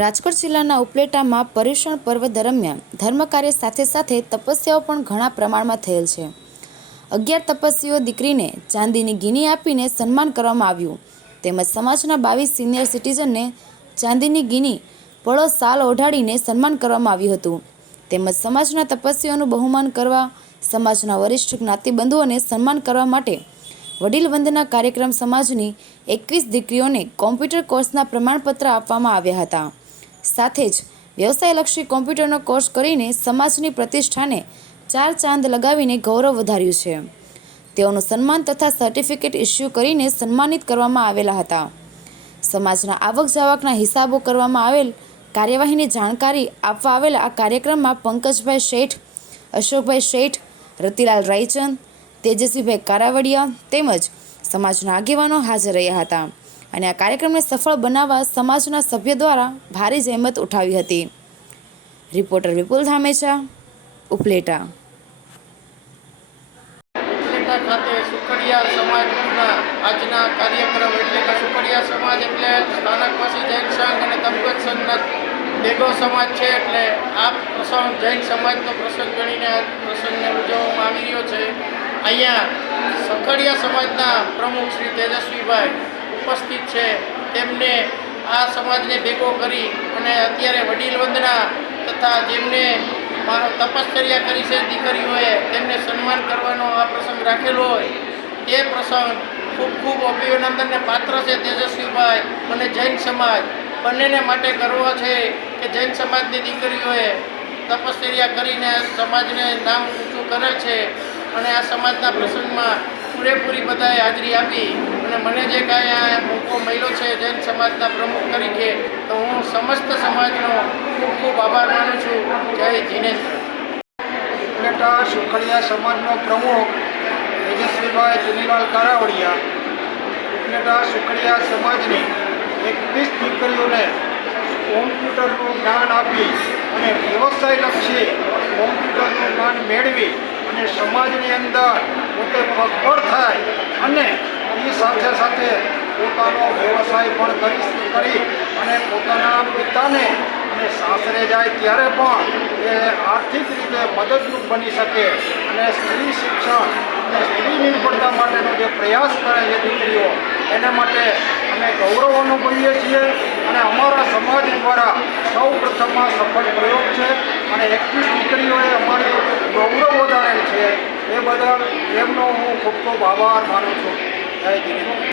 રાજકોટ જિલ્લાના ઉપલેટામાં પર્યુષણ પર્વ દરમિયાન ધર્મકાર્ય સાથે સાથે તપસ્યાઓ પણ ઘણા પ્રમાણમાં થયેલ છે। 11 તપસ્વીઓ દીકરીને ચાંદીની ગીની આપીને સન્માન કરવામાં આવ્યું તેમજ સમાજના 22 સિનિયર સિટીઝનને ચાંદીની ગીની પળો સાલ ઓઢાડીને સન્માન કરવામાં આવ્યું હતું તેમજ સમાજના તપસ્વીઓનું બહુમાન કરવા સમાજના વરિષ્ઠ જ્ઞાતિબંધુઓને સન્માન કરવા માટે વડીલ વંદના કાર્યક્રમ સમાજની 21 દીકરીઓને કોમ્પ્યુટર કોર્સના પ્રમાણપત્ર આપવામાં આવ્યા હતા। સાથે જ વ્યવસાયલક્ષી કોમ્પ્યુટરનો કોર્સ કરીને સમાજની પ્રતિષ્ઠાને 4 ચાંદ લગાવીને ગૌરવ વધાર્યું છે। તેઓનું સન્માન તથા સર્ટિફિકેટ ઇસ્યુ કરીને સન્માનિત કરવામાં આવેલા હતા। સમાજના આવક જાવકના હિસાબો કરવામાં આવેલ કાર્યવાહીની જાણકારી આપવા આવેલા આ કાર્યક્રમમાં પંકજભાઈ શેઠ, અશોકભાઈ શેઠ, રતિલાલ રાયચંદ, તેજસ્વીભાઈ કારાવડિયા તેમજ સમાજના આગેવાનો હાજર રહ્યા હતા અને આ કાર્યક્રમને સફળ બનાવવા સમાજના સભ્યો દ્વારા ભારે જહેમત ઉઠાવી હતી। રિપોર્ટર વિપુલ ધામેચા, ઉપલેટા। ખાતે સુખડિયા સમાજના આજના કાર્યક્રમ એટલે કે સુખડિયા સમાજ એટલે સ્થાનકવાસી જૈન સંઘ અને તબગત સંઘના ભેગો સમાજ છે એટલે આ પ્રસંગ જૈન સમાજનો પ્રસંગ ગણીને આ પ્રસંગને ઉજવવામાં આવી રહ્યો છે। અહીંયા સુખડિયા સમાજના પ્રમુખ શ્રી તેજસ્વીભાઈ ઉપસ્થિત છે। તેમને આ સમાજને ભેગો કરી અને અત્યારે વડીલ વંદના તથા જેમને તપશ્ચર્યા કરી છે દીકરીઓએ તેમને સન્માન કરવાનો આ પ્રસંગ રાખેલો હોય તે પ્રસંગ ખૂબ ખૂબ અભિનંદનને પાત્ર છે। તેજસ્વીભાઈ અને જૈન સમાજ બંનેને માટે ગર્વ છે કે જૈન સમાજની દીકરીઓએ તપશ્ચર્યા કરીને સમાજને નામ ઊંચું કરેલ છે અને આ સમાજના પ્રસંગમાં પૂરેપૂરી બધાએ હાજરી આપી અને મને જે કાંઈ આ મોકો મળ્યો છે જૈન સમાજના પ્રમુખ તરીકે તો હું સમસ્ત સમાજનો ખૂબ ખૂબ આભાર માનું છું। જય જીનેન્દ્ર। ઉપલેટા સુખડિયા સમાજનો પ્રમુખ તેજસ્વીભાઈ ચુનીલાલ કારાવડિયા ઉપલેટા સુખડિયા સમાજની 21 દીકરીઓને કોમ્પ્યુટરનું જ્ઞાન આપી અને વ્યવસાયલક્ષી કોમ્પ્યુટરનું જ્ઞાન મેળવી અને સમાજની અંદર પોતે પગભર થાય અને એ સાથે સાથે પોતાનો વ્યવસાય પણ કરી અને પોતાના પિતાને અને સાસરે જાય ત્યારે પણ એ આર્થિક રીતે મદદરૂપ બની શકે અને સ્ત્રી શિક્ષણ અને સ્ત્રી નિર્ભરતા માટેનો જે પ્રયાસ કરે છે દીકરીઓ એના માટે અમે ગૌરવ અનુભવીએ છીએ અને અમારા સમાજ દ્વારા સૌ પ્રથમમાં સફળ પ્રયોગ છે અને 21 દીકરીઓએ અમારી ગૌરવ વધારેલ છે એ બદલ એમનો હું ખૂબ ખૂબ આભાર માનું છું। જય જીનેન્દ્ર।